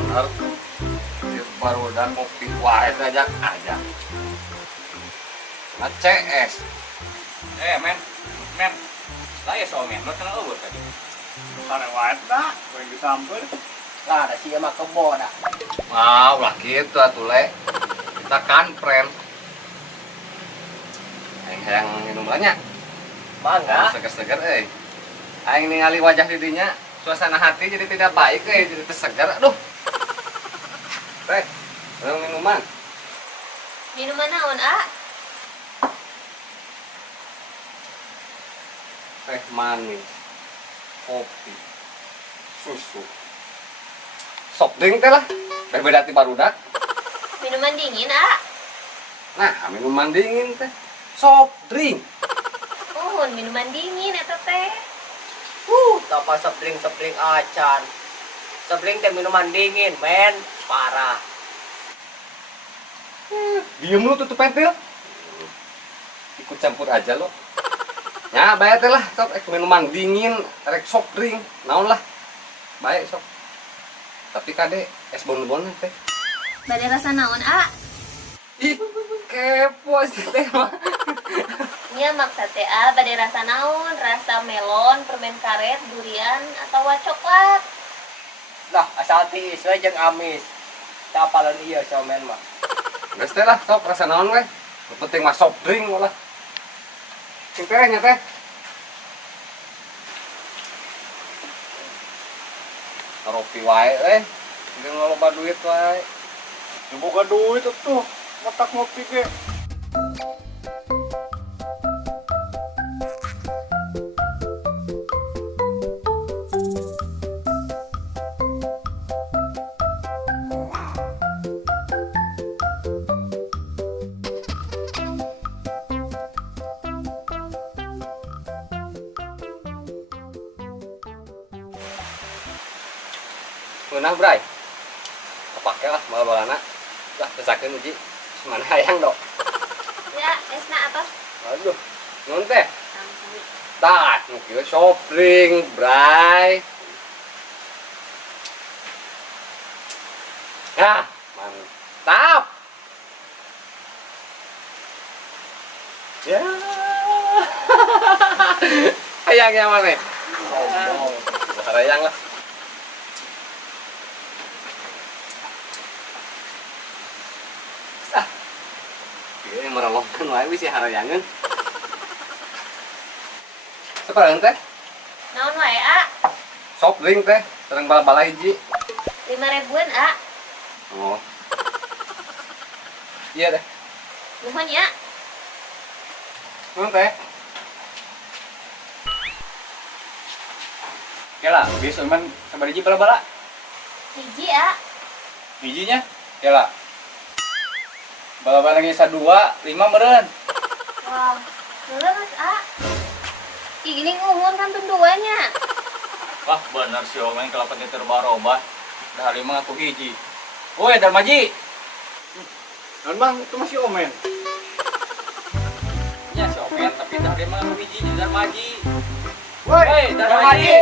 bener. Baru udah kopi wae ajak aja. CS. Men. Saya so men, lo kenal eueuh tadi. Sana wae dah, gue disamper. Lah ada sih mah kebo dah. Mau lah gitu atuh le. Kita kan friend. Yang minum banyak. Mangga. Seger-seger aing ningali wajah didinya, suasana hati jadi tidak baik jadi tersegar. Aduh. Teh, minuman. Minuman naon, A? Teh manis, kopi, susu, soft drink teh lah. Beda ti barudak. Minuman dingin, A? Nah, minuman dingin teh, soft drink. Minuman dingin eta teh. Tapa sepling acan. Sepling teh minuman dingin, men. Parah. Diem lu tutup pentil. Ikut campur aja lo. Ya, baik teh lah, sok minuman dingin, rek soft drink, naon lah. Baik sok. Tapi kade es bon-bon teh. Bade rasa naon, A? Ih, kepo sih teh mah. Nya maksa teh A bade rasa naon? Rasa melon, permen karet, durian, atau coklat? Lah, asal tiis we jeung amis. Teu apalan ieu somen mah. Geus teh lah, sok rasa naon we. Nu penting mah soft drink lah. Sing teh nya teh. Ropi wae Jeung loba duit wae. Boga duit tuh, matak ngopi ge. Meunah bray. Kepake lah bal-balana. Lah pesakeun uji. Mana hayang dok. Ya, esna atas. Aduh. Nun teh. Tah, nu kieu soft drink, bray. Ya, mantap. Ya. Hayang yang mana? Hayang lah. Ini merelongkan wae wis harayangeun. Sapareun teh? Naon wae, A? Soft drink teh, sareng bala-bala hiji. 5.000-an, A. Oh. Iya deh. Nuhun ya. Nun teh. Kela, biasa men sabari hiji bala-bala. Hiji, A. Bijinya kela. Bala-bala ge 2, 5 meureun. Wah, leureus, A. Ih, gini nguhun kan duanya. Wah, bener si Omen kalau penting terbarobah. Dah 5 ngaku hiji. Woi, Darmaji. Dan bang, itu masih omen. Ya si Omen tapi dah 5 ngaku hiji di Darmaji. Woi, Darmaji.